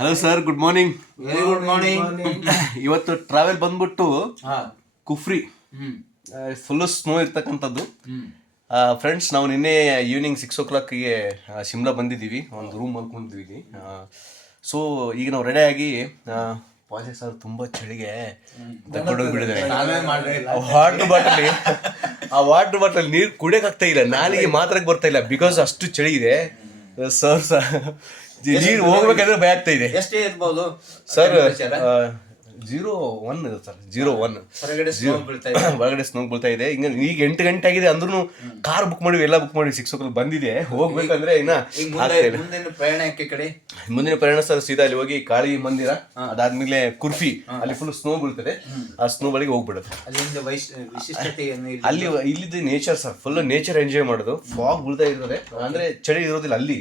Hello sir, good morning. Very good morning. ಇವತ್ತು travel ಬಂದ್ಬಿಟ್ಟು Kufri, full snow ಇರ್ತಕ್ಕಂಥದ್ದು. Friends, ನಾವು ನಿನ್ನೆ ಈವ್ನಿಂಗ್ 6 o'clockಗೆ ಶಿಮ್ಲಾ ಬಂದಿದ್ದೀವಿ, ಒಂದು ರೂಮ್ ಮಲ್ಕೊಂಡಿದ್ದೀವಿ. ಸೊ ಈಗ ನಾವು ರೆಡಿ ಆಗಿ ಪಾಸೆ ಸರ್ ತುಂಬ ಚಳಿಗೆ ತಗೊಂಡೋಗ್ಬಿಟ್ಟಿದ್ದಾರೆ. ವಾಟರ್ ಬಾಟಲ್ ನೀರು ಕುಡಿಯಕ್ಕೆ ಆಗ್ತಾ ಇಲ್ಲ, ನಾಲಿಗೆ ಮಾತ್ರಕ್ಕೆ ಬರ್ತಾ ಇಲ್ಲ, ಬಿಕಾಸ್ ಅಷ್ಟು ಚಳಿ ಇದೆ ಸರ್. ನೀರು ಹೋಗ್ಬೇಕಂದ್ರೆ ಭಯ ಆಗ್ತಾ ಇದೆ. ಎಷ್ಟೇ ಇರ್ಬೋದು ಸರ್? 0-1 ಇದೆ ಸರ್, 0-1 ಒಳಗಡೆ ಸ್ನೋ ಬೀಳ್ತಾ ಇದೆ. ಈಗ 8 ಗಂಟೆ ಆಗಿದೆ, ಅಂದ್ರೂ ಕಾರ್ ಬುಕ್ ಮಾಡಿವಿ, ಎಲ್ಲ ಬುಕ್ ಮಾಡಿ 6 o'clock ಬಂದಿದೆ. ಹೋಗ್ಬೇಕಂದ್ರೆ ಇನ್ನ ಮುಂದಿನ ಪ್ರಯಾಣ ಸರ್ ಸೀದಾ ಅಲ್ಲಿ ಹೋಗಿ ಕಾಳಿ ಮಂದಿರ, ಅದಾದ್ಮೇಲೆ ಕುರ್ಫಿ, ಅಲ್ಲಿ ಫುಲ್ ಸ್ನೋ ಬೀಳ್ತದೆ. ಆ ಸ್ನೋ ಬಳಿಗೆ ಹೋಗ್ಬಿಡುತ್ತೆ. ಅಲ್ಲಿ ಇಲ್ಲಿದ್ದು nature sir, full nature enjoy ಮಾಡೋದು. ಫಾಗ್ ಬೀಳ್ತಾ ಇರ್ತದೆ, ಅಂದ್ರೆ ಚಳಿ ಇರೋದಿಲ್ಲ ಅಲ್ಲಿ,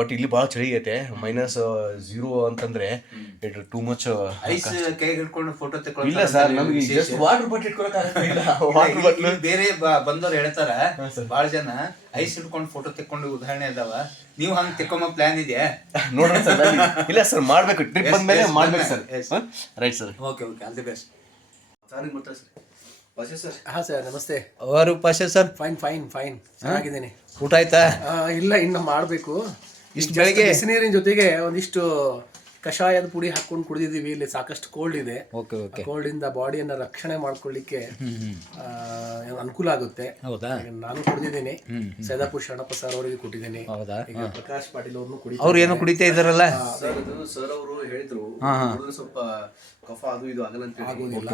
ಬಟ್ ಇಲ್ಲಿ ಬಹಳ ಚಳಿ ಐತೆ. -0 ಅಂತಂದ್ರೆ ಇಟ್ ಟೂ ಮಚ್. ಫೋಟೋ ಇಲ್ಲ ಸರ್, ನಮ್ಗೆ ಜಸ್ಟ್ ವಾಟರ್ ಬಾಟಲ್ ಇಟ್ಕೊಳಕ್ಕಾಗಲ್ಲ. ವಾಟರ್ ಬಾಟಲ್ ಬೇರೆ ಬಂದವ್ರು ಹೇಳ್ತಾರ, ಬಾಳ ಜನ ಐಸ್ ಇಟ್ಕೊಂಡು ಫೋಟೋ ತೆಕ್ಕೊಂಡು ಉದಾಹರಣೆ ಅದಾವ. ನೀವು ಹಂಗ್ ತೆಕ್ಕೊಂಬ ಪ್ಲಾನ್ ಇದೆಯಾ? ನೋಡ್ರಿ ಸರ್. ಇಲ್ಲ ಸರ್, ಮಾಡ್ಬೇಕು, ಟ್ರಿಪ್ ಬಂದ್ಮೇಲೆ ಮಾಡ್ಬೇಕು sir. Right sir. Okay, all the best. Sir, ಹಾ ಸರ್, ನಮಸ್ತೆ. ಅವರು ಪಾಷೆ ಸರ್. ಫೈನ್ ಚೆನ್ನಾಗಿದ್ದೀನಿ. ಊಟ ಆಯ್ತಾ? ಇಲ್ಲ, ಇನ್ನು ಮಾಡಬೇಕು. ಇಷ್ಟು ಬೆಳಿಗ್ಗೆ ಬಿಸಿನೀರಿನ ಜೊತೆಗೆ ಒಂದಿಷ್ಟು ಕಷಾಯದ ಪುಡಿ ಹಾಕೊಂಡು ಕುಡಿದಿದ್ದೀವಿ. ಇಲ್ಲಿ ಸಾಕಷ್ಟು ಕೋಲ್ಡ್ ಇದೆ. ಕೋಲ್ಡ್ ಇಂದ ಬಾಡಿಯನ್ನ ರಕ್ಷಣೆ ಮಾಡ್ಕೊಳ್ಳಿಕ್ಕೆ ಅನುಕೂಲ ಆಗುತ್ತೆ. ನಾನು ಕುಡಿದಿದ್ದೀನಿ. ಸೈದಾಪುರ್ ಶರಣಪ್ಪ ಸರ್ ಅವರಿಗೆ ಕೊಟ್ಟಿದ್ದೀನಿ. ಈಗ ಪ್ರಕಾಶ್ ಪಾಟೀಲ್ ಅವ್ರನ್ನು ಕುಡಿತಾರೆ. ಅವ್ರು ಏನೋ ಕುಡಿತಾ ಇದಾರಲ್ಲ ಸರ್, ಅವರು ಹೇಳಿದ್ರು ಸ್ವಲ್ಪ ಕಫ ಅದು ಇದು ಆಗೋದಿಲ್ಲ,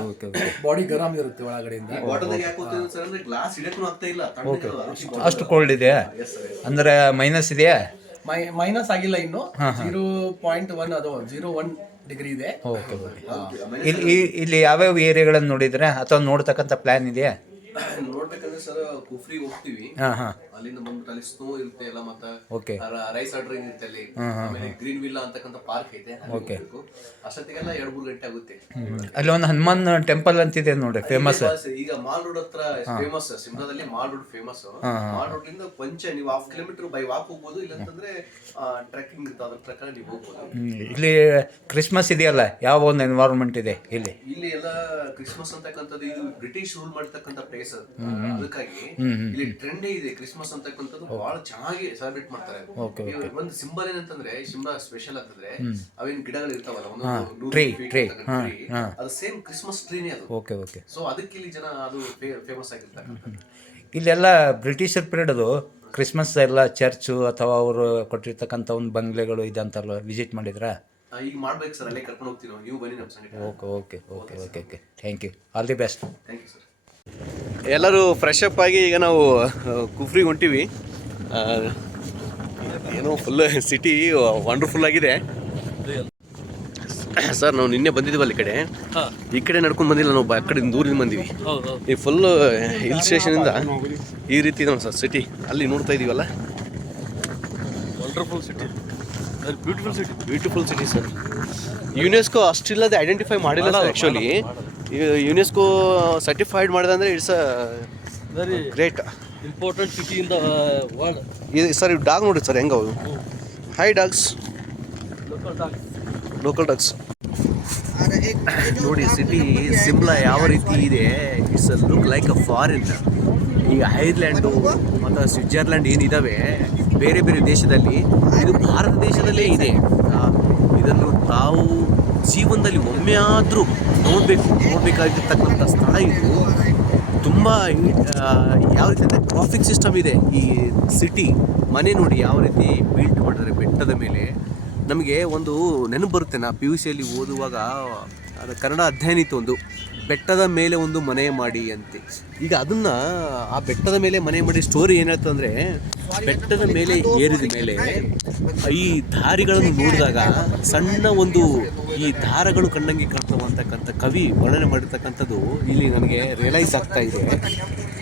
ಬಾಡಿ ಗರಂ ಇರುತ್ತೆ ಒಳಗಡೆಯಿಂದ. ಗ್ಲಾಸ್ ಹಿಡಿಯಕ್ಕೂ ಆಗ್ತಾ ಇಲ್ಲ, ಅಷ್ಟು ಕೋಲ್ಡ್ ಇದೆ. ಅಂದ್ರೆ ಮೈನಸ್ ಇದೆಯಾ? ಮೈನಸ್ ಆಗಿಲ್ಲ ಇನ್ನು. 0.1 ಅದು 0.1 ಡಿಗ್ರಿ ಇದೆ. ಇಲ್ಲಿ ಯಾವ್ಯಾವ ಏರಿಯಾಗಳನ್ನು ನೋಡಿದ್ರೆ ಅಥವಾ ನೋಡ್ತಕ್ಕಂಥ ಪ್ಲಾನ್ ಇದೆಯಾ? ನೋಡ್ಬೇಕಂದ್ರೆ ಸರ್, ಕುಫ್ರಿಗೆ ಹೋಗ್ತೀವಿ. ಅಲ್ಲಿಂದ ಬಂದ್ಬಿಟ್ಟು ಅಲ್ಲಿ ಸ್ನೋ ಇರುತ್ತೆ ಎಲ್ಲ, ಮತ್ತೆ ರೈಸ್ ಆರ್ಡರಿಂಗ್ ಇರುತ್ತೆ ಅಲ್ಲಿ. ಆಮೇಲೆ ಗ್ರೀನ್ ವಿಲ್ಲಾ ಅಂತಕ್ಕಂಥ ಪಾರ್ಕ್ ಇದೆ. ಅಷ್ಟೊತ್ತಿಗೆಲ್ಲ 2-3 ಗಂಟೆ ಆಗುತ್ತೆ. ಅಲ್ಲಿ ಒಂದು ಹನುಮಾನ್ ಟೆಂಪಲ್ ಅಂತಿದೆ ನೋಡಿ, ಫೇಮಸ್. ಈಗ ಮಾಲ್ ರೋಡ್ ಹತ್ರ ಫೇಮಸ್, ಶಿಮ್ಲಾದಲ್ಲಿ mall road famous. Mall road ಇಂದ ಕೊಂಚ ನೀವು 1/2 ಕಿಲೋಮೀಟರ್ ಬೈ ವಾಕ್ ಹೋಗ್ಬೋದು, ಇಲ್ಲಂತಂದ್ರೆ ಟ್ರೆಕ್ಕಿಂಗ್ ಇರುತ್ತೆ, ಅದ್ರ ಪ್ರಕಾರ ನೀವು ಹೋಗ್ಬೋದು. ಇಲ್ಲಿ ಕ್ರಿಸ್ಮಸ್ ಇದೆಯಲ್ಲ, ಯಾವ ಒಂದು ಎನ್ವೈರನ್ಮೆಂಟ್ ಇದೆ ಇಲ್ಲಿ? ಇಲ್ಲಿ ಎಲ್ಲ ಕ್ರಿಸ್ಮಸ್ ಅಂತಕ್ಕಂಥದ್ದು ಇದು ಬ್ರಿಟಿಷ್ ರೂಲ್ ಮಾಡ್ತಕ್ಕಂಥ ಪ್ಲೇಸ್, ಅದಕ್ಕಾಗಿ ಇಲ್ಲಿ ಟ್ರೆಂಡ್ ಇದೆ. ಕ್ರಿಸ್ಮಸ್ ಅಂತಕ್ಕಂಥದ್ದು ಬಹಳ ಚೆನ್ನಾಗಿ ಸೆಲೆಬ್ರೇಟ್ ಮಾಡ್ತಾರೆ. ಒಂದು ಸಿಂಬಲ್ ಏನಂತಂದ್ರೆ, ಶಿಮ್ಲಾ ಸ್ಪೆಷಲ್ ಅಂತಂದ್ರೆ ಅವೇನ್ ಗಿಡಗಳು ಇರ್ತಾವಲ್ಲ, ಅದು ಸೇಮ್ ಕ್ರಿಸ್ಮಸ್ ಟ್ರೀನೇ ಅದು. ಸೊ ಅದಕ್ಕೆ ಇಲ್ಲಿ ಜನ ಅದು ಫೇಮಸ್ ಆಗಿರ್ತಾರೆ. ಇಲ್ಲೆಲ್ಲ ಬ್ರಿಟಿಷರ್ ಪೀರಿಯಡ್ ಅದು ಕ್ರಿಸ್ಮಸ್ ಎಲ್ಲ ಚರ್ಚು ಅಥವಾ ಅವರು ಕೊಟ್ಟಿರ್ತಕ್ಕಂಥ ಒಂದು ಬಂಗ್ಲೆಗಳು ಇದೆ ಅಂತಲ್ಲ, ವಿಸಿಟ್ ಮಾಡಿದ್ರ? ಈಗ ಮಾಡ್ಬೇಕು ಸರ್, ಅಲ್ಲೇ ಕರ್ಕೊಂಡು ಹೋಗ್ತೀವಿ ನಾವು, ನೀವು ಬನ್ನಿ ನಮ್ಮ ಸಂಗೀತ. Okay, thank you, all the best. Thank you sir. ಎಲ್ಲರೂ ಫ್ರೆಶ್ ಅಪ್ ಆಗಿ ಈಗ ನಾವು ಕುಫ್ರಿಗೆ ಹೊಂಟಿವಿ. ಏನೋ ಫುಲ್ ಸಿಟಿ ವಂಡರ್ಫುಲ್ ಆಗಿದೆ ಸರ್. ನಾವು ನಿನ್ನೆ ಬಂದಿದ್ದೀವಲ್ಲ ಈ ಕಡೆ ನಡ್ಕೊಂಡು ಬಂದಿಲ್ಲ, ನಾವು ಆ ಕಡೆ ದೂರಿಂದ ಬಂದೀವಿ. ಈ ಫುಲ್ ಹಿಲ್ ಸ್ಟೇಷನಿಂದ ಈ ರೀತಿ ಇದೆ ಸರ್ ಸಿಟಿ. ಅಲ್ಲಿ ನೋಡ್ತಾ ಇದ್ದೀವಲ್ಲ, wonderful city, beautiful city sir. UNESCO ಅಷ್ಟಿಲ್ಲದೆ ಐಡೆಂಟಿಫೈ ಮಾಡಿಲ್ಲ ಸರ್. ಆ್ಯಕ್ಚುಲಿ ಯುನೆಸ್ಕೋ ಸರ್ಟಿಫೈಡ್ ಮಾಡಿದೆ ಅಂದರೆ it's a very great important city in the world. ಇದು ಸರ್, ಇವು ಡಾಗ್ ನೋಡಿ ಸರ್, ಹೆಂಗವು. ಹೈ ಡಾಗ್ಸ್, ಲೋಕಲ್ ಡಾಗ್ಸ್ ನೋಡಿ. ಸಿಟಿ ಶಿಮ್ಲಾ ಯಾವ ರೀತಿ ಇದೆ, it's look like a foreign. ಈಗ ಐರ್ಲ್ಯಾಂಡು ಮತ್ತು ಸ್ವಿಟ್ಜರ್ಲ್ಯಾಂಡ್ ಏನಿದ್ದಾವೆ ಬೇರೆ ಬೇರೆ ದೇಶದಲ್ಲಿ, ಇದು ಭಾರತ ದೇಶದಲ್ಲೇ ಇದೆ. ಇದನ್ನು ತಾವು ಜೀವನದಲ್ಲಿ ಒಮ್ಮೆ ಆದರೂ ನೋಡಬೇಕಾಗಿರ್ತಕ್ಕಂಥ ಸ್ಥಳ ಇದು. ತುಂಬ ಯಾವ ರೀತಿ ಅಂದರೆ ಟ್ರಾಫಿಕ್ ಸಿಸ್ಟಮ್ ಇದೆ ಈ ಸಿಟಿ. ಮನೆ ನೋಡಿ ಯಾವ ರೀತಿ ಬಿಲ್ಟ್ ಮಾಡಿದ್ದಾರೆ ಬೆಟ್ಟದ ಮೇಲೆ. ನಮಗೆ ಒಂದು ನೆನಪು ಬರುತ್ತೆ, ನಾ PUCಯಲ್ಲಿ ಓದುವಾಗ ಅದು ಕನ್ನಡ ಅಧ್ಯಯನ ಇತ್ತು ಒಂದು. ಬೆಟ್ಟದ ಮೇಲೆ ಒಂದು ಮನೆ ಮಾಡಿ ಅಂತೆ. ಈಗ ಅದನ್ನ ಆ ಬೆಟ್ಟದ ಮೇಲೆ ಮನೆ ಮಾಡಿ ಸ್ಟೋರಿ ಏನು ಹೇಳ್ತಂದ್ರೆ, ಬೆಟ್ಟದ ಮೇಲೆ ಏರಿದ ಮೇಲೆ ಈ ದಾರಿಗಳನ್ನು ನೋಡಿದಾಗ ಸಣ್ಣ ಒಂದು ಈ ದಾರಗಳು ಕಣ್ಣಂಗೆ ಕಾಣ್ತಾವ ಅಂತಕ್ಕಂಥ ಕವಿ ವರ್ಣನೆ ಮಾಡಿರ್ತಕ್ಕಂಥದ್ದು ಇಲ್ಲಿ ನನಗೆ ರಿಯಲೈಸ್ ಆಗ್ತಾ ಇದೆ.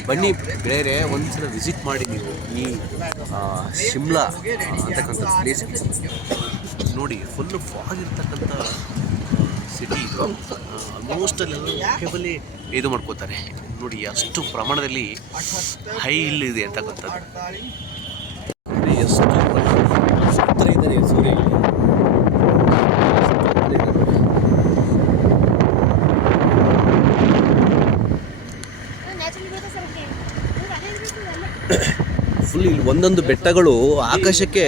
ಬನ್ನಿ ಬೇರೆ ಒಂದ್ಸಲ ವಿಸಿಟ್ ಮಾಡಿ ನೀವು ಈ ಶಿಮ್ಲಾ ಅಂತಕ್ಕಂಥ ಪ್ಲೇಸ್ ನೋಡಿ. ಫುಲ್ಲು ಫಾಗ್ ಇರ್ತಕ್ಕಂಥ ಸಿಟಿ ಇದು. ಆಲ್ಮೋಸ್ಟ್ ಅಲ್ಲೆಲ್ಲ ಕೇಬಲ್ಲಿ ಇದು ಮಾಡ್ಕೋತಾರೆ ನೋಡಿ, ಅಷ್ಟು ಪ್ರಮಾಣದಲ್ಲಿ ಹೈ ಹಿಲ್ ಇದೆ ಅಂತಕ್ಕಂಥದ್ದು. ಎಷ್ಟು ಹತ್ರ ಇದ್ದಾನೆ ಸೂರ್ಯ ಇಲ್ಲಿ. ಫುಲ್ ಇಲ್ಲಿ ಒಂದೊಂದು ಬೆಟ್ಟಗಳು ಆಕಾಶಕ್ಕೆ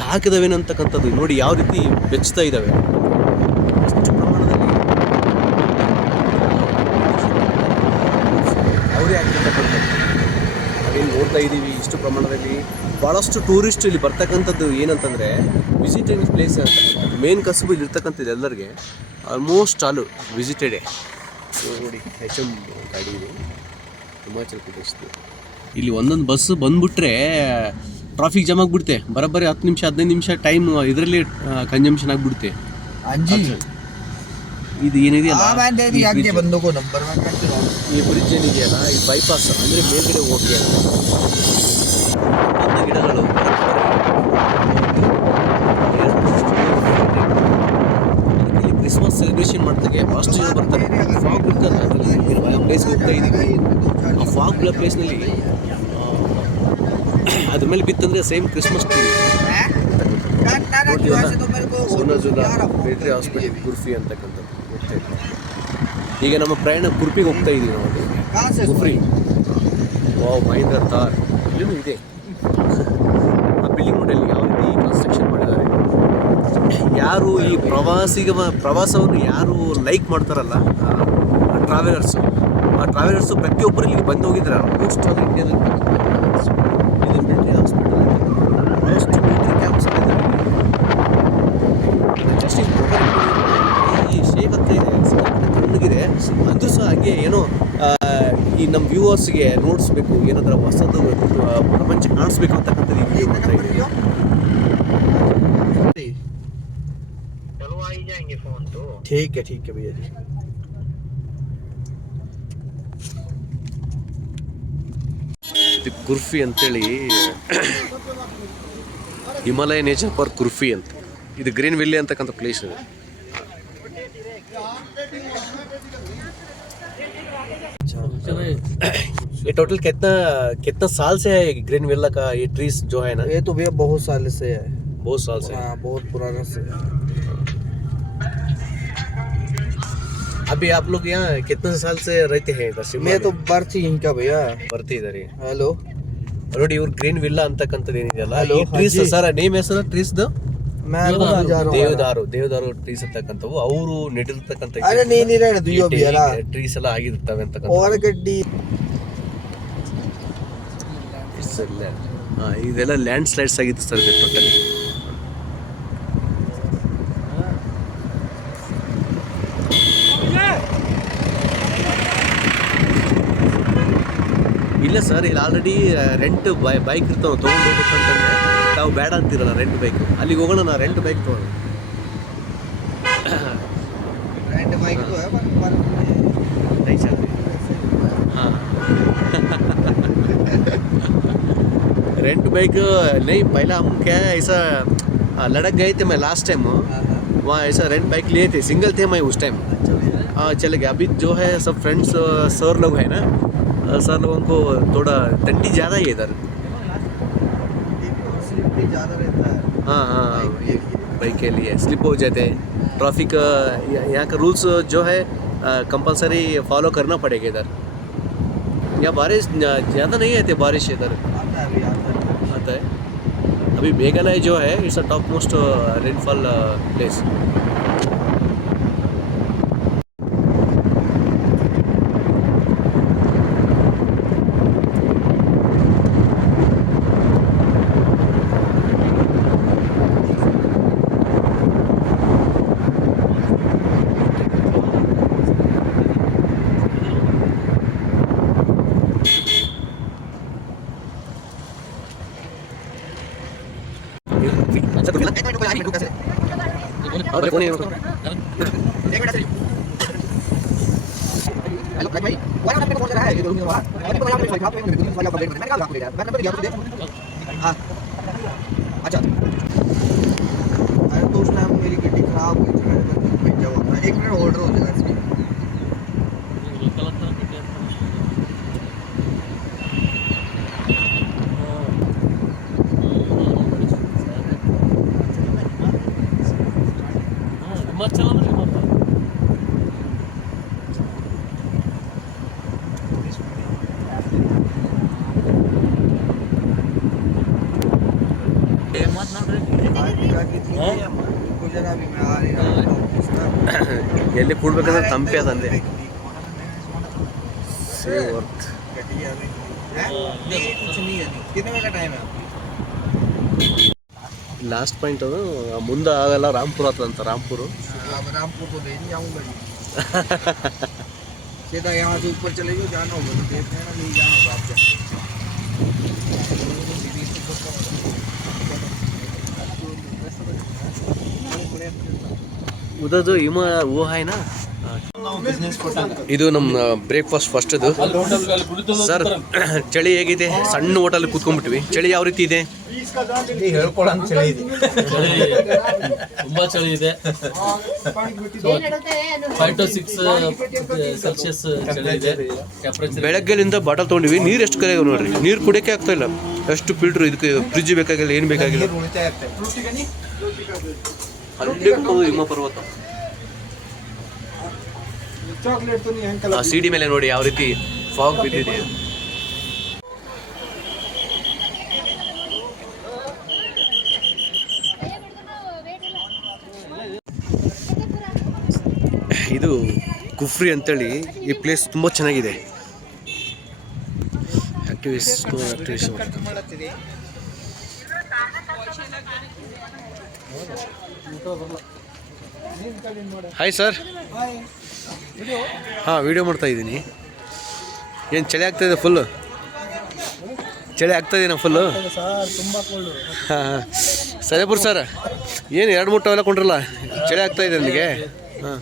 ತಾಕಿದವೇನಂತಕ್ಕಂಥದ್ದು ನೋಡಿ, ಯಾವ ರೀತಿ ಬೆಚ್ಚುತ್ತಾ ಇದ್ದಾವೆ. ಅಷ್ಟು ಪ್ರಮಾಣದಲ್ಲಿ ಅವರೇ ಆಗಿರ್ತಕ್ಕಂಥದ್ದು ನಾವೇನು ನೋಡ್ತಾ ಇದ್ದೀವಿ. ಇಷ್ಟು ಪ್ರಮಾಣದಲ್ಲಿ ಭಾಳಷ್ಟು ಟೂರಿಸ್ಟ್ ಇಲ್ಲಿ ಬರ್ತಕ್ಕಂಥದ್ದು ಏನಂತಂದರೆ ವಿಸಿಟಿಂಗ್ ಪ್ಲೇಸ್ ಅಂತಕ್ಕಂಥದ್ದು. ಮೇನ್ ಕಸುಬು ಇಲ್ಲಿ ಇರ್ತಕ್ಕಂಥದ್ದು ಎಲ್ಲರಿಗೆ ಆಲ್ಮೋಸ್ಟ್ ಆಲು ವಿಸಿಟೆಡೇ. ನೋಡಿ HM ಗಾಡಿ ಇದೆ, ಹಿಮಾಚಲ್ ಪ್ರದೇಶದ್ದು. ಇಲ್ಲಿ ಒಂದೊಂದು ಬಸ್ ಬಂದ್ಬಿಟ್ರೆ ಟ್ರಾಫಿಕ್ ಜಾಮ್ ಆಗಿಬಿಡುತ್ತೆ. ಬರೋಬ್ಬರಿ 10 ನಿಮಿಷ 15 ನಿಮಿಷ ಟೈಮ್ ಇದರಲ್ಲಿ ಕನ್ಸಂಪ್ಷನ್ ಆಗಿಬಿಡುತ್ತೆ. ಇದು ಏನಿದೆಯಲ್ಲ ಈ ಬ್ರಿಡ್ಜ್ ಏನಿದೆಯಲ್ಲ, ಈ ಬೈಪಾಸ್ ಅಂದರೆ ಮೇಲ್ಗಡೆ ಹೋಗಿ ಒಂದು ಗಿಡಗಳು ಇಲ್ಲಿ ಕ್ರಿಸ್ಮಸ್ ಸೆಲೆಬ್ರೇಷನ್ ಮಾಡ್ತಾರೆ. ಫಾಸ್ಟ್ ಜನ ಬರ್ತಾರೆ. ಫಾಗ್ ಪ್ಲೇಸ್ಗೆ ಹೋಗ್ತಾ ಇದ್ದೀವಿ. ಆ ಫಾಗ್ ಪ್ಲೇಸ್ನಲ್ಲಿ ಅದ್ರ ಮೇಲೆ ಬಿತ್ತಂದರೆ ಸೇಮ್ ಕ್ರಿಸ್ಮಸ್ ಟ್ರೀ. ಸೋನಾಜುಲಾ ಮಿಲಿಟರಿ ಹಾಸ್ಪಿಟಲ್ ಕುರ್ಫಿ ಅಂತಕ್ಕಂಥದ್ದು ಹೋಗ್ತಾ ಇದ್ದೀವಿ. ಈಗ ನಮ್ಮ ಪ್ರಯಾಣ ಕುರ್ಪಿಗೆ ಹೋಗ್ತಾ ಇದ್ದೀವಿ ನಾವು. ಕುಫ್ರಿ ವಾವ್, ಮಹೀಂದ್ರ ಥಾರ್ ಇಲ್ಲೂ ಇದೆ. ಆ ಬಿಲ್ಡಿಂಗ್ ನೋಡಲ್ಲಿ ಯಾವ ರೀತಿ ಕನ್ಸ್ಟ್ರಕ್ಷನ್ ಮಾಡಿದ್ದಾರೆ. ಯಾರು ಈ ಪ್ರವಾಸವನ್ನು ಯಾರು ಲೈಕ್ ಮಾಡ್ತಾರಲ್ಲ, ಟ್ರಾವೆಲರ್ಸು, ಆ ಟ್ರಾವೆಲರ್ಸು ಪ್ರತಿಯೊಬ್ಬರು ಇಲ್ಲಿಗೆ ಬಂದು ಹೋಗಿದ್ದಾರೆ. ಆಲ್ಮೋಸ್ಟ್ ಆಲ್ ಇಂಡಿಯಾದಲ್ಲಿ ಇದು military hospital, almost military camps just ಈ ಶೇಕ್ ಆಗ್ತಾ ಇದೆ, ತಣ್ಣಗಿದೆ. ಅಂದ್ರೂ ಸಹ ಹಾಗೆ ಏನೋ ಈ ನಮ್ಮ ವ್ಯೂವರ್ಸ್ಗೆ ನೋಡಿಸ್ಬೇಕು, ಏನಾದರೂ ಹೊಸದು ಪ್ರಪಂಚ ಕಾಣಿಸ್ಬೇಕು ಅಂತಕ್ಕಂಥ ರೀತಿ ಮಾಡ್ತಾ ಇದೆ. ठीक है भैया जी. ಇದು ಕುರ್ಫಿ ಅಂತೇಳಿ, ಹಿಮಾಲಯ ನೇಚರ್ ಪಾರ್ಕ್ ಕುರ್ಫಿ ಅಂತ. ಇದು ಗ್ರೀನ್ ವ್ಯಾಲಿ ಅಂತಕ್ಕಂಥ ಪ್ಲೇಸ್ ಇದೆ. ये टोटल कितना साल से है ग्रीन विला का ये ट्रीज जो है ना? ये तो भैया बहुत साल से है. बहुत साल से. हाँ, बहुत पुराना से है. अभी आप लोग यहाँ कितने साल से रहते हैं इधर? मैं तो बर्थ यहीं का भैया. ಬರ್ತಿ ಇದ್ದಾರೆ. हेलो ನೋಡಿ, ಇವ್ರು ಗ್ರೀನ್ ವಿಲ್ಲಾ ಅಂತಕ್ಕಂಥದ್ದು ಏನಿದೆಯಲ್ಲ, Hello, ಈ ಟ್ರೀಸ್ हाँ जी. ಸರ್ ನೇಮ್ ಹೆಸರು ಟ್ರೀಸ್ದು मैं अभी जा रहा हूँ. ದೇವದಾರು ಟ್ರೀಸ್ ಅಂತಕ್ಕಂಥವು ಅವರು ನೆಟ್ಟಿರ್ತಕ್ಕಂಥ अरे नहीं रहने दो भैया ना. ಟ್ರೀಸ್ ಎಲ್ಲ ಆಗಿರ್ತವೆ ಅಂತಕ್ಕಂಥ. और गड्डी ಇದೆಲ್ಲ ಲ್ಯಾಂಡ್ ಸ್ಲೈಡ್ಸ್ ಆಗಿತ್ತು ಸರ್ ಇದು ಟೋಟಲಿ. ಇಲ್ಲ ಸರ್, ಇಲ್ಲಿ ಆಲ್ರೆಡಿ ರೆಂಟ್ ಬೈಕ್ ಇರ್ತಾವೆ, ತೊಗೊಂಡು ಹೋಗ್ಬೇಕಂತಂದ್ರೆ ತಾವು ಬೇಡ ಅಂತೀರಲ್ಲ ರೆಂಟ್ ಬೈಕ್. ಅಲ್ಲಿಗೆ ಹೋಗೋಣ, ನಾ ರೆಂಟ್ ಬೈಕ್ ತೊಗೊಂಡು. रेंट बाइक तो है पर नहीं चल रही. हाँ रेंट बाइक नहीं, पहला हम क्या है ऐसा लड़क गए थे मैं लास्ट टाइम, वहाँ ऐसा रेंट बाइक लिए थे, सिंगल थे मैं उस टाइम. हाँ चले गए. अभी जो है सब फ्रेंड्स सर लोग हैं ना, सर लोगों को थोड़ा ठंडी ज़्यादा है इधर. ज़्यादा रहता है. हाँ बाइक के लिए स्लिप हो जाते हैं. ट्रैफिक यहाँ का रूल्स जो है कंपलसरी फॉलो करना पड़ेगा इधर. यहाँ बारिश ज़्यादा नहीं आती, बारिश इधर आता है. अभी मेघालय जो है it's a top most rainfall place. हाँ अच्छा, अरे तो उस टाइम मेरी गड्डी खराब हुई थी, मैंने तो भेजा हुआ था। 1 मिनट ऑर्डर हो जाएगा इसकी। ಎಲ್ಲಿ ಕೂಡ್ಬೇಕಂದ್ರೆ ತಂಪೆ ಅದಂದೆ ವರ್ತ್. कितने बजे का टाइम है? ಲಾಸ್ಟ್ ಪಾಯಿಂಟ್ ಅದು ಮುಂದೆ ಆಗೆಲ್ಲ ರಾಮ್ಪುರ ಆಗ್ತದಂತ. ರಾಮ್ಪುರ अब रामपुर को नहीं जाऊंगा जी। सीधा यहाँ से ऊपर चले जाओ, जाना होगा तो देखते हैं ना, नहीं जाना होगा आपको। ಉದದು ಹಿಮ ಹೂ ಹಾಯ್ನಾ. ಇದು ನಮ್ಮ ಬ್ರೇಕ್ಫಾಸ್ಟ್ ಫಸ್ಟ್ ಇದು ಸರ್. ಚಳಿ ಹೇಗಿದೆ? ಸಣ್ಣ ಹೋಟೆಲ್ ಕೂತ್ಕೊಂಡ್ಬಿಟ್ವಿ. ಚಳಿ ಯಾವ ರೀತಿ ಇದೆ? ಹೇಳ್ಕೊಳ್ಳೋ ಚಳಿ ಇದೆ, ತುಂಬಾ ಚಳಿ ಇದೆ. 5 to 6 ಸೆಲ್ಸಿಯಸ್ ಚಳಿ ಇದೆ ಟೆಂಪರೇಚರ್. ಬೆಳಗ್ಗೆಲಿಂದ ಬಾಟಲ್ ತೊಗೊಂಡಿವಿ. ನೀರು ಎಷ್ಟು ಕರೆ ನೋಡ್ರಿ, ನೀರು ಕುಡಿಯೋಕೆ ಆಗ್ತಾ ಇಲ್ಲ. ಎಷ್ಟು ಫಿಲ್ಟ್ರ್, ಇದಕ್ಕೆ ಫ್ರಿಜ್ ಬೇಕಾಗಿಲ್ಲ, ಏನು ಬೇಕಾಗಿಲ್ಲ. ಅಲ್ಲಿ ಹಿಮ ಪರ್ವತ ಆ ಸಿಡಿ ಮೇಲೆ ನೋಡಿ ಯಾವ ರೀತಿ ಫಾಗ್ ಬಿದ್ದಿದೆ. ಇದು ಕುಫ್ರಿ ಅಂತೇಳಿ ಈ ಪ್ಲೇಸ್ ತುಂಬ ಚೆನ್ನಾಗಿದೆ. Activist hi sir. ಹಾಂ, ವಿಡಿಯೋ ಮಾಡ್ತಾ ಇದ್ದೀನಿ. ಏನು ಚಳಿ ಆಗ್ತಾಯಿದೆ? ಫುಲ್ಲು ಚಳಿ ಆಗ್ತಾಯಿದ್ದೀನ ಫುಲ್ಲು. ಹಾಂ ಹಾಂ, ಸರಿಪುರ್ ಸರ್, ಏನು 2-3 ಟವೆಲ್ಲ ಕೊಂಡ್ರಲ್ಲ, ಚಳಿ ಆಗ್ತಾಯಿದೆ ನನಗೆ. ಹಾಂ,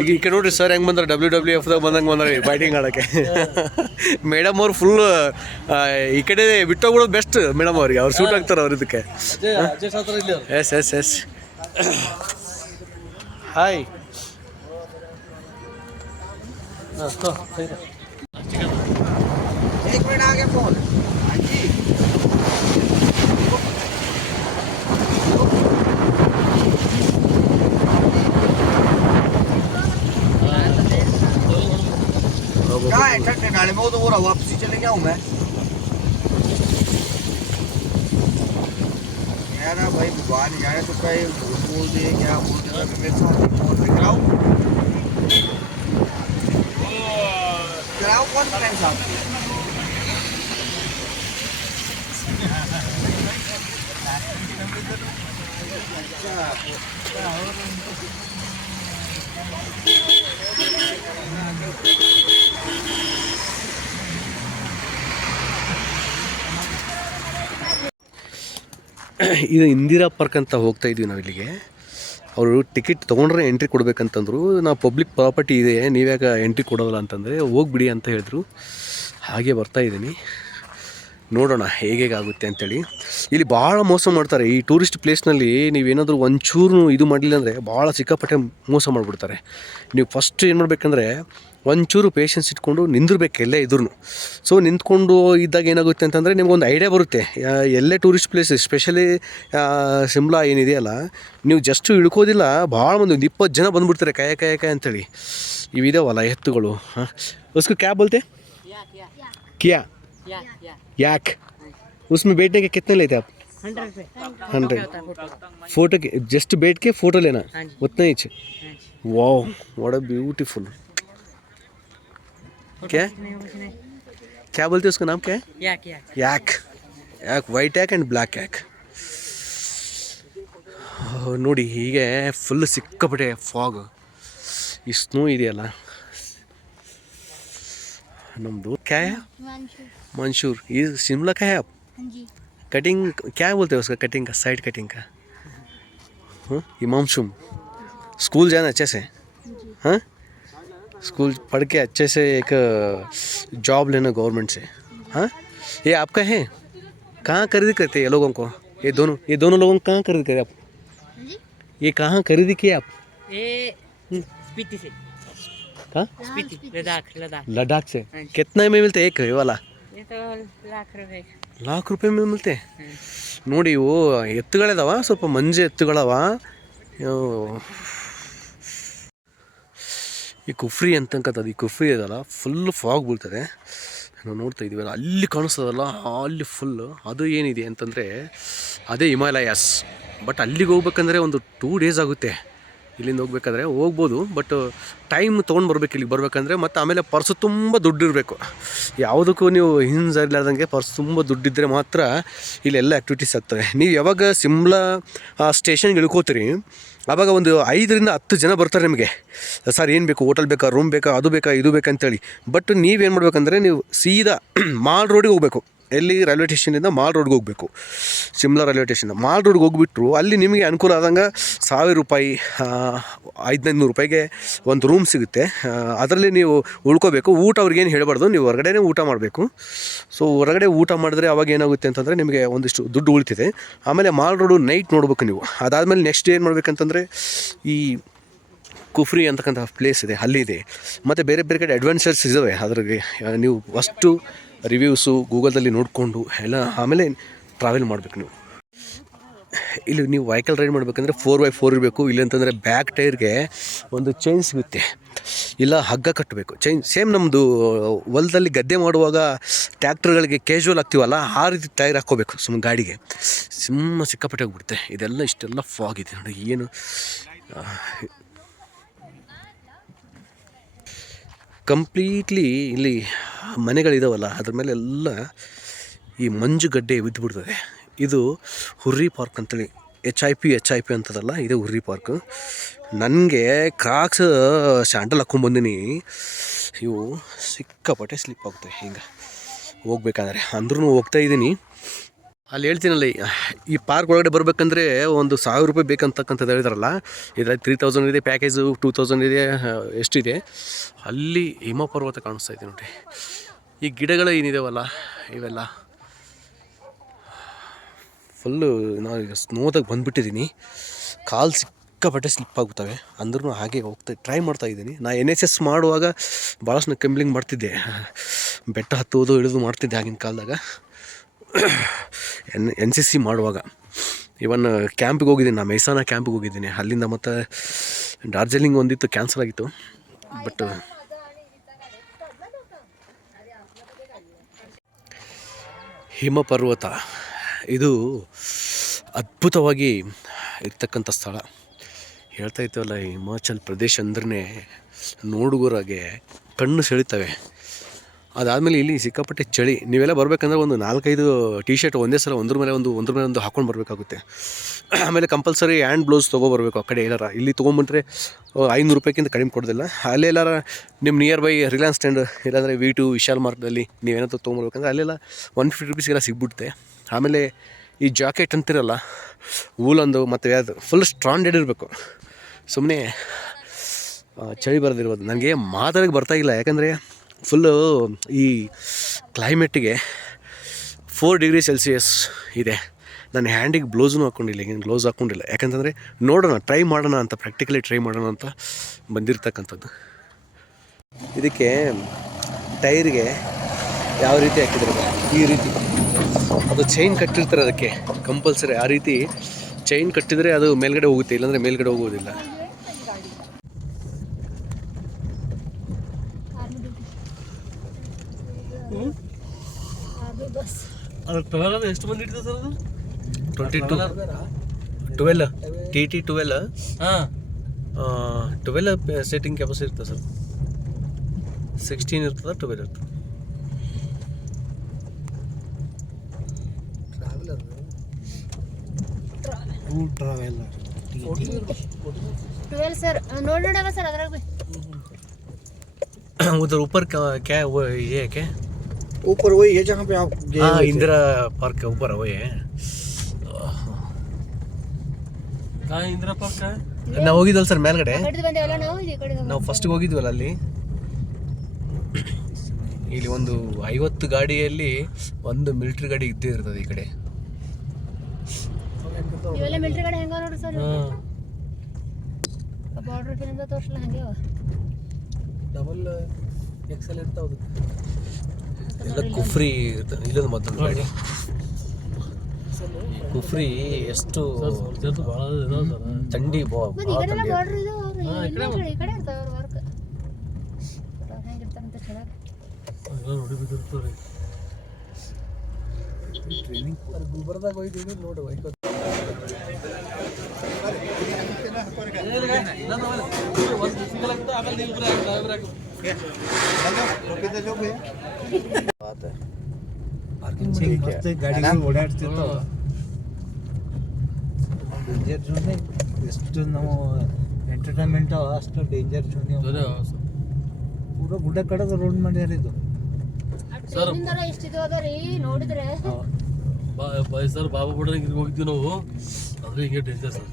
ಈಗ ಈ ಕಡೆ ನೋಡ್ರಿ ಸರ್ ಹೆಂಗೆ ಬಂದ್ರೆ WWFದಾಗ ಬಂದಂಗೆ ಬ್ಯಾಟಿಂಗ್ ಆಡೋಕ್ಕೆ. ಮೇಡಮ್ ಅವ್ರು ಫುಲ್ ಈ ಕಡೆ ಬಿಟ್ಟೋಗ್ಬಿಡೋದು ಬೆಸ್ಟ್. ಮೇಡಮ್ ಅವ್ರಿಗೆ ಅವ್ರು ಸೂಟ್ ಆಗ್ತಾರೆ ಅವ್ರು ಇದಕ್ಕೆ. Yes yes yes. ಹಾಯ್. एक मिनट आ गया फोन। हाँ जी, क्या है ठंडे नाले में? वो तो बोला वापसी चले गया हूँ मैं। यार भाई भगवान जाने तो कहीं झूठ बोल दे, क्या बोल दे, मेरे साथ फोन पे कराओ कॉन्फ्रेंस आप। ಇದು ಇಂದಿರಾ ಪಾರ್ಕ್ ಅಂತ ಹೋಗ್ತಾ ಇದ್ವಿ ನಾವು. ಇಲ್ಲಿಗೆ ಅವರು ಟಿಕೆಟ್ ತೊಗೊಂಡ್ರೆ ಎಂಟ್ರಿ ಕೊಡಬೇಕಂತಂದ್ರು. ನಾವು ಪಬ್ಲಿಕ್ ಪ್ರಾಪರ್ಟಿ ಇದೆ, ನೀವ್ಯಾಕೆ ಎಂಟ್ರಿ ಕೊಡೋಲ್ಲ ಅಂತಂದರೆ ಹೋಗ್ಬಿಡಿ ಅಂತ ಹೇಳಿದ್ರು. ಹಾಗೆ ಬರ್ತಾ ಇದ್ದೀನಿ, ನೋಡೋಣ ಹೇಗೇಗಾಗುತ್ತೆ ಅಂತೇಳಿ. ಇಲ್ಲಿ ಭಾಳ ಮೋಸ ಮಾಡ್ತಾರೆ ಈ ಟೂರಿಸ್ಟ್ ಪ್ಲೇಸ್ನಲ್ಲಿ. ನೀವೇನಾದರೂ ಒಂಚೂರು ಇದು ಮಾಡಲಿಲ್ಲ ಅಂದರೆ ಭಾಳ ಸಿಕ್ಕಾಪಟ್ಟೆ ಮೋಸ ಮಾಡಿಬಿಡ್ತಾರೆ. ನೀವು ಫಸ್ಟ್ ಏನು ಮಾಡಬೇಕಂದ್ರೆ ಒಂಚೂರು ಪೇಷನ್ಸ್ ಇಟ್ಕೊಂಡು ನಿಂದಿರ್ಬೇಕು ಎಲ್ಲೇ ಇದ್ರೂ. ಸೊ ನಿಂತ್ಕೊಂಡು ಇದ್ದಾಗ ಏನಾಗುತ್ತೆ ಅಂತಂದರೆ ನಿಮ್ಗೊಂದು ಐಡಿಯಾ ಬರುತ್ತೆ. ಎಲ್ಲೇ ಟೂರಿಸ್ಟ್ ಪ್ಲೇಸ್ ಎಸ್ಪೆಷಲಿ ಶಿಮ್ಲಾ ಏನಿದೆಯಲ್ಲ, ನೀವು ಜಸ್ಟು ಇಳ್ಕೋದಿಲ್ಲ, ಭಾಳ ಮಂದಿ 20 ಜನ ಬಂದುಬಿಡ್ತಾರೆ ಕಾಯ ಅಂತೇಳಿ. ಇವಿದಾವಲ್ಲ ಎತ್ತುಗಳು. ಹಾಂ, उसको क्या बोलते? क्या? याक. उसमें बैठने के कितने लेते आप? 100 फोटो के जस्ट बैठ के फ़ोटो लेना, उतना ही। Wow, what a beautiful. क्या बोलते हैं उसका नाम क्या है? Yak. White yak and black yak. ನೋಡಿ ಹೀಗೆ ಫುಲ್ ಸಿಕ್ಕಾಪಟ್ಟೆ ಫಾಗ್. ಈ ಸ್ನೋ ಇದೆಯಲ್ಲ नमदो क्या है? मंशूर. ये शिमला का है आप? कटिंग क्या बोलते हैं उसका? कटिंग का, साइड कटिंग का. इमाम शुम. स्कूल जाना अच्छे से, हाँ? स्कूल पढ़ के अच्छे से एक जॉब लेना गवर्नमेंट से, हाँ? ये आपका है? कहाँ खरीदी करते हैं ये लोगों को? ये दोनों लोगों को कहाँ खरीद करे आप? ये कहाँ खरीदी किए आप? ये स्पीति से, कहाँ? स्पीति, लद्दाख, लद्दाख। लद्दाख से। कितने में मिलते हैं एक ये वाला? ये तो ₹1,00,000। लाख रुपये में मिलते हैं। ನೋಡಿ ಇವು ಎತ್ತುಗಳಿದಾವ, ಸ್ವಲ್ಪ ಮಂಜು ಎತ್ತುಗಳವ. ಈ ಕುಫ್ರಿ ಅಂತಕ್ಕಂಥದ್ದು, ಈ ಕುಫ್ರಿ ಇದಲ್ಲ ಫುಲ್ ಫಾಗ್ ಬೀಳ್ತದೆ. ನಾವು ನೋಡ್ತಾ ಇದ್ದೀವಲ್ಲ ಅಲ್ಲಿ ಕಾಣಿಸ್ತದಲ್ಲ, ಅಲ್ಲಿ ಫುಲ್ಲು ಅದು ಏನಿದೆ ಅಂತಂದರೆ ಅದೇ ಹಿಮಾಲಯಾಸ್. ಬಟ್ ಅಲ್ಲಿಗೆ ಹೋಗ್ಬೇಕಂದ್ರೆ ಒಂದು 2 days ಆಗುತ್ತೆ. ಇಲ್ಲಿಂದ ಹೋಗ್ಬೇಕಾದ್ರೆ ಹೋಗ್ಬೋದು, ಬಟ್ ಟೈಮ್ ತೊಗೊಂಡು ಬರ್ಬೇಕು ಇಲ್ಲಿಗೆ ಬರ್ಬೇಕಂದ್ರೆ. ಮತ್ತು ಆಮೇಲೆ ಪರ್ಸು ತುಂಬ ದುಡ್ಡು ಇರಬೇಕು. ಯಾವುದಕ್ಕೂ ನೀವು ಹಿಂಸರಿಲಾರ್ದಂಗೆ ಪರ್ಸ್ ತುಂಬ ದುಡ್ಡಿದ್ದರೆ ಮಾತ್ರ ಇಲ್ಲೆಲ್ಲ ಆ್ಯಕ್ಟಿವಿಟೀಸ್ ಆಗ್ತವೆ. ನೀವು ಯಾವಾಗ ಶಿಮ್ಲಾ ಸ್ಟೇಷನ್ಗೆ ಇಳ್ಕೋತೀರಿ ಆವಾಗ ಒಂದು 5 ರಿಂದ 10 ಜನ ಬರ್ತಾರೆ ನಿಮಗೆ. ಸರ್ ಏನು ಬೇಕು, ಹೋಟೆಲ್ ಬೇಕಾ, ರೂಮ್ ಬೇಕಾ, ಅದು ಬೇಕಾ, ಇದು ಬೇಕಾ ಅಂತೇಳಿ. ಬಟ್ ನೀವೇನು ಮಾಡ್ಬೇಕಂದ್ರೆ ನೀವು ಸೀದಾ ಮಾಲ್ ರೋಡಿಗೆ ಹೋಗಬೇಕು. ಎಲ್ಲಿ ರೈಲ್ವೆ ಸ್ಟೇಷನಿಂದ ಮಾಲ್ ರೋಡ್ಗೆ ಹೋಗಬೇಕು. ಶಿಮ್ಲಾ ರೈಲ್ವೆ ಸ್ಟೇಷನ್ ಮಾಲ್ ರೋಡ್ಗೆ ಹೋಗ್ಬಿಟ್ರು ಅಲ್ಲಿ ನಿಮಗೆ ಅನುಕೂಲ ಆದಂಗೆ ₹1,000 ₹500 ಒಂದು ರೂಮ್ ಸಿಗುತ್ತೆ. ಅದರಲ್ಲಿ ನೀವು ಉಳ್ಕೋಬೇಕು. ಊಟ ಅವ್ರಿಗೇನು ಹೇಳಬಾರ್ದು, ನೀವು ಹೊರಗಡೆನೇ ಊಟ ಮಾಡಬೇಕು. ಸೊ ಹೊರಗಡೆ ಊಟ ಮಾಡಿದ್ರೆ ಅವಾಗ ಏನಾಗುತ್ತೆ ಅಂತಂದರೆ ನಿಮಗೆ ಒಂದಿಷ್ಟು ದುಡ್ಡು ಉಳಿತಿದೆ. ಆಮೇಲೆ ಮಾಲ್ ರೋಡು ನೈಟ್ ನೋಡ್ಬೇಕು ನೀವು. ಅದಾದಮೇಲೆ ನೆಕ್ಸ್ಟ್ ಏನು ಮಾಡ್ಬೇಕಂತಂದರೆ ಈ ಕುಫ್ರಿ ಅಂತಕ್ಕಂಥ ಪ್ಲೇಸ್ ಇದೆ, ಅಲ್ಲಿದೆ. ಮತ್ತು ಬೇರೆ ಬೇರೆ ಕಡೆ ಅಡ್ವೆಂಚರ್ಸ್ ಇದ್ದಾವೆ. ಅದ್ರಿಗೆ ನೀವು ಫಸ್ಟು ರಿವ್ಯೂಸು ಗೂಗಲ್ದಲ್ಲಿ ನೋಡಿಕೊಂಡು ಎಲ್ಲ ಆಮೇಲೆ ಟ್ರಾವೆಲ್ ಮಾಡಬೇಕು ನೀವು. ಇಲ್ಲಿ ನೀವು ವೆಹಿಕಲ್ ರೈಡ್ ಮಾಡಬೇಕಂದ್ರೆ 4x4 ಇರಬೇಕು. ಇಲ್ಲಂತಂದರೆ ಬ್ಯಾಕ್ ಟೈರ್ಗೆ ಒಂದು ಚೈನ್ ಸಿಗುತ್ತೆ, ಇಲ್ಲ ಹಗ್ಗ ಕಟ್ಟಬೇಕು. ಚೈನ್ ಸೇಮ್ ನಮ್ಮದು ಹೊಲದಲ್ಲಿ ಗದ್ದೆ ಮಾಡುವಾಗ ಟ್ಯಾಕ್ಟರ್ಗಳಿಗೆ ಕ್ಯಾಶುವಲ್ ಆಗ್ತೀವಲ್ಲ ಆ ರೀತಿ ಟೈರ್ ಹಾಕ್ಕೋಬೇಕು ಸುಮ್ಮನೆ ಗಾಡಿಗೆ. ಸಿಕ್ಕಾಪಟ್ಟೆ ಹೋಗ್ಬಿಡುತ್ತೆ. ಇದೆಲ್ಲ ಇಷ್ಟೆಲ್ಲ ಫಾಗ್ ಇದೆ ನೋಡಿ. ಏನು ಕಂಪ್ಲೀಟ್ಲಿ ಇಲ್ಲಿ ಮನೆಗಳಿದಾವಲ್ಲ ಅದ್ರ ಮೇಲೆ ಎಲ್ಲ ಈ ಮಂಜುಗಡ್ಡೆ ಬಿದ್ದುಬಿಡ್ತದೆ. ಇದು ಹುರ್ರಿ ಪಾರ್ಕ್ ಅಂತೇಳಿ HIP ಅಂತದಲ್ಲ, ಇದೆ ಹುರ್ರಿ ಪಾರ್ಕ್. ನನಗೆ ಕ್ರಾಕ್ಸ್ ಸ್ಯಾಂಡಲ್ ಹಾಕ್ಕೊಂಬಂದಿನಿ, ಇವು ಸಿಕ್ಕಾಪಟ್ಟೆ ಸ್ಲಿಪ್ ಆಗುತ್ತೆ ಹಿಂಗೆ ಹೋಗ್ಬೇಕಾದ್ರೆ. ಅಂದ್ರೂ ಹೋಗ್ತಾ ಇದ್ದೀನಿ. ಅಲ್ಲಿ ಹೇಳ್ತೀನಲ್ಲ, ಈ ಪಾರ್ಕ್ ಒಳಗಡೆ ಬರಬೇಕಂದ್ರೆ ಒಂದು ₹1,000 ಬೇಕಂತಕ್ಕಂಥದ್ದು ಹೇಳಿದಾರಲ್ಲ. ಇದರಲ್ಲಿ 3,000 ಇದೆ ಪ್ಯಾಕೇಜು, 2,000 ಇದೆ, ಎಷ್ಟಿದೆ. ಅಲ್ಲಿ ಹಿಮ ಪರ್ವತ ಕಾಣಿಸ್ತಾ ಇದೆ ನೋಡಿ. ಈ ಗಿಡಗಳು ಏನಿದಾವಲ್ಲ ಇವೆಲ್ಲ ಫುಲ್ಲು ನಾವು ಈಗ ಸ್ನೋದಾಗ ಬಂದುಬಿಟ್ಟಿದ್ದೀನಿ. ಕಾಲು ಸಿಕ್ಕಾಪಟ್ಟೆ ಸ್ಲಿಪ್ ಆಗುತ್ತವೆ. ಅಂದ್ರೂ ಹಾಗೆ ಟ್ರೈ ಮಾಡ್ತಾ ಇದ್ದೀನಿ. ನಾನು NSS ಮಾಡುವಾಗ ಭಾಳಷ್ಟು ಕಂಬ್ಲಿಂಗ್ ಮಾಡ್ತಿದ್ದೆ, ಬೆಟ್ಟ ಹತ್ತೋದು ಇಳಿದು ಮಾಡ್ತಿದ್ದೆ ಆಗಿನ ಕಾಲದಾಗ. NCC ಮಾಡುವಾಗ ಇವನ್ ಕ್ಯಾಂಪಿಗೆ ಹೋಗಿದ್ದೀನಿ, ನಾನು ಮೆಹ್ಸಾನ ಕ್ಯಾಂಪಿಗೆ ಹೋಗಿದ್ದೀನಿ. ಅಲ್ಲಿಂದ ಮತ್ತು ಡಾರ್ಜಿಲಿಂಗ್ ಒಂದಿತ್ತು, ಕ್ಯಾನ್ಸಲ್ ಆಗಿತ್ತು. ಬಟ್ ಹಿಮ ಪರ್ವತ ಇದು ಅದ್ಭುತವಾಗಿ ಇರ್ತಕ್ಕಂಥ ಸ್ಥಳ. ಹೇಳ್ತಾ ಇರ್ತೇವಲ್ಲ, ಹಿಮಾಚಲ್ ಪ್ರದೇಶ ಅಂದ್ರೆ ನೋಡುಗರಾಗೆ ಕಣ್ಣು ಸೆಳಿತವೆ. ಅದಾದಮೇಲೆ ಇಲ್ಲಿ ಸಿಕ್ಕಾಪಟ್ಟೆ ಚಳಿ. ನೀವೆಲ್ಲ ಬರಬೇಕಂದ್ರೆ ಒಂದು 4-5 ಟಿ-ಶರ್ಟ್ ಒಂದೇ ಸಲ ಒಂದ್ರ ಮೇಲೆ ಒಂದು ಹಾಕ್ಕೊಂಡು ಬರಬೇಕಾಗುತ್ತೆ. ಆಮೇಲೆ ಕಂಪಲ್ಸರಿ ಹ್ಯಾಂಡ್ ಗ್ಲೌಸ್ ತೊಗೊಬರ್ಬೇಕು. ಆ ಕಡೆ ಎಲ್ಲಾರ ಇಲ್ಲಿ ತೊಗೊಂಬಂದ್ರೆ ₹500 ಕಡಿಮೆ ಕೊಡೋದಿಲ್ಲ. ಅಲ್ಲೇ ಎಲ್ಲಾರ ನಿಮ್ಮ ನಿಯರ್ ಬೈ ರಿಲಯನ್ಸ್ ಸ್ಟ್ಯಾಂಡ್ ಇಲ್ಲಾಂದರೆ V2 ವಿಶಾಲ್ ಮಾರ್ಕ್ದಲ್ಲಿ ನೀವೇನಾದ್ರು ತೊಗೊಂಬರ್ಬೇಕಂದ್ರೆ ಅಲ್ಲೆಲ್ಲ ₹150 ಸಿಗ್ಬಿಡುತ್ತೆ. ಆಮೇಲೆ ಈ ಜಾಕೆಟ್ ಅಂತಿರಲ್ಲ ವೂಲಂದು ಮತ್ತು ಯಾವುದು ಫುಲ್ ಸ್ಟ್ರಾಂಡೆಡ್ ಇರಬೇಕು. ಸುಮ್ಮನೆ ಚಳಿ ಬರೋದಿರ್ಬೋದು. ನನಗೆ ಮಾತಾಡೋಕ್ಕೆ ಬರ್ತಾಯಿಲ್ಲ, ಯಾಕಂದರೆ ಫುಲ್ಲು ಈ ಕ್ಲೈಮೇಟಿಗೆ 4 ಡಿಗ್ರಿ ಸೆಲ್ಸಿಯಸ್ ಇದೆ. ನಾನು ಹ್ಯಾಂಡಿಗೆ ಗ್ಲೌಸೂ ಹಾಕ್ಕೊಂಡಿಲ್ಲ, ಈಗೇನು ಗ್ಲೌಸ್ ಹಾಕ್ಕೊಂಡಿಲ್ಲ. ಯಾಕಂತಂದರೆ ನೋಡೋಣ, ಟ್ರೈ ಮಾಡೋಣ ಅಂತ, ಪ್ರಾಕ್ಟಿಕಲಿ ಟ್ರೈ ಮಾಡೋಣ ಅಂತ ಬಂದಿರತಕ್ಕಂಥದ್ದು. ಇದಕ್ಕೆ ಟೈರಿಗೆ ಯಾವ ರೀತಿ ಹಾಕಿದ್ರೆ ಈ ರೀತಿ ಅದು ಚೈನ್ ಕಟ್ಟಿರ್ತಾರೆ ಅದಕ್ಕೆ ಕಂಪಲ್ಸರಿ. ಆ ರೀತಿ ಚೈನ್ ಕಟ್ಟಿದರೆ ಅದು ಮೇಲ್ಗಡೆ ಹೋಗುತ್ತೆ, ಇಲ್ಲಾಂದರೆ ಮೇಲ್ಗಡೆ ಹೋಗೋದಿಲ್ಲ. ಎಷ್ಟು ಮಂದಿ ಇರ್ತದೆ ಸರ್ ಅದು? 12 TT12 ಹಾಂ 12 ಸೀಟಿಂಗ್ ಕೆಪಾಸಿಟಿ ಇರ್ತದೆ ಸರ್. 16 ಇರ್ತದೆ, 12 ಇರ್ತದೆ. ट्रैवलर 12 सर ನೋಡೋಣ ಸರ್ ಅದರಾಗ उधर ऊपर क्या वो ये है क्या? ऊपर वही है जहाँ पे आप हाँ, इंदिरा पार्क के ऊपर वही है. ಇಂದ್ರ ಪಾರ್ಕ್ ನಾವು ಹೋಗಿದ್ವಲ್ಲ ಸರ್ ಮೇಲ್ಗಡೆ, ಕಡೆದು ಬಂದೇವಲ್ಲ ನಾವು ಈ ಕಡೆ ನಾವು ಫಸ್ಟ್ಗೆ ಹೋಗಿದ್ವಲ್ಲ ಅಲ್ಲಿ. ಇಲ್ಲಿ ಒಂದು 50 ಗಾಡಿಯಲ್ಲಿ ಒಂದು ಮಿಲಿಟರಿ ಗಾಡಿ ಇದ್ದೇ ಇರ್ತದೆ ಈ ಕಡೆ. ಇವೆಲ್ಲ ಮಿಲಿಟರಿ ಗಾಡಿ ಹೆಂಗ ನೋಡ್ರಿ ಸರ್, ಬಾರ್ಡರ್ ಪಿನಿಂದ ತೋರ್ಸಲ್ಲ ಹಂಗೆ ಅವ. ಡಬಲ್ ಎಕ್ಸೆಲ್ ಇರ್ತಾವ ಎಲ್ಲ ಕುಫ್ರಿ ಇಲ್ಲದ ಮೊದಲು ಗಾಡಿ. ಈ ಕುಫ್ರಿ ಎಷ್ಟು ಭಾಳ ಇದಾವ ಸರ್. ಥಂಡಿ ಮತ್ತೆ ಈ ಕಡೆ ಎಲ್ಲ ಬಾರ್ಡರ್ ಇದು ಅವ್ರು ಈ ಕಡೆ ಇರ್ತಾವ ಅವ್ರ ವರ್ಕ್ ಹೆಂಗಿರ್ತಾರಂತ ಚೆನ್ನಾಗಿ ನೋಡಿ ಬಿದ್ದಿರ್ತಾರೆ. ಗುಲ್ಬರ್ದಾಗ ಹೋಗಿದ್ದೀವಿ ನೋಡಿ ಗಾಡಿಗಳು ಓಡಾಡ್ತಿರ್ತಾವ. ಡೇಂಜರ್ ಝೋನ್ ಎಷ್ಟು ನಾವು ಎಂಟರ್ಟೈನ್ಮೆಂಟ್ ಅಷ್ಟು ಡೇಂಜರ್ ಝೋನ್ ಪೂರ ಗುಡ್ಡ ಕಡೆದು ರೋಡ್ ಮಾಡ್ಯಾರ ಇದು. ಟ್ರೈನಿಂದ ಇಷ್ಟಿದು ಅದರಿ ನೋಡಿದ್ರೆ ಸರ್ ಬಾಬಾ ಬುಡನಿಗೆ ಹೋಗಿದ್ವಿ ನಾವು, ಅಂದ್ರೆ ಹಿಂಗೆ ಡೇಂಜರ್ ಸರ್.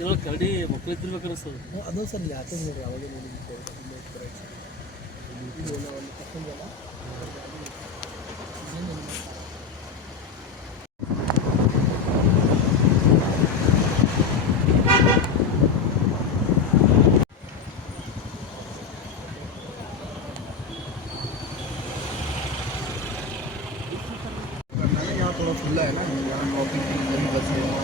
ಇವಾಗ ಕರಡಿ ಮಕ್ಕಳು ಇದ್ದಿರ್ಬೇಕಾರೆ ಸರ್ ಅದು ಸರ್ ಯಾಕೆ ನೋಡ್ರಿ ಅವಾಗ ನೋಡಿ थोड़ा खुला है ना, यहाँ कॉफी पी बस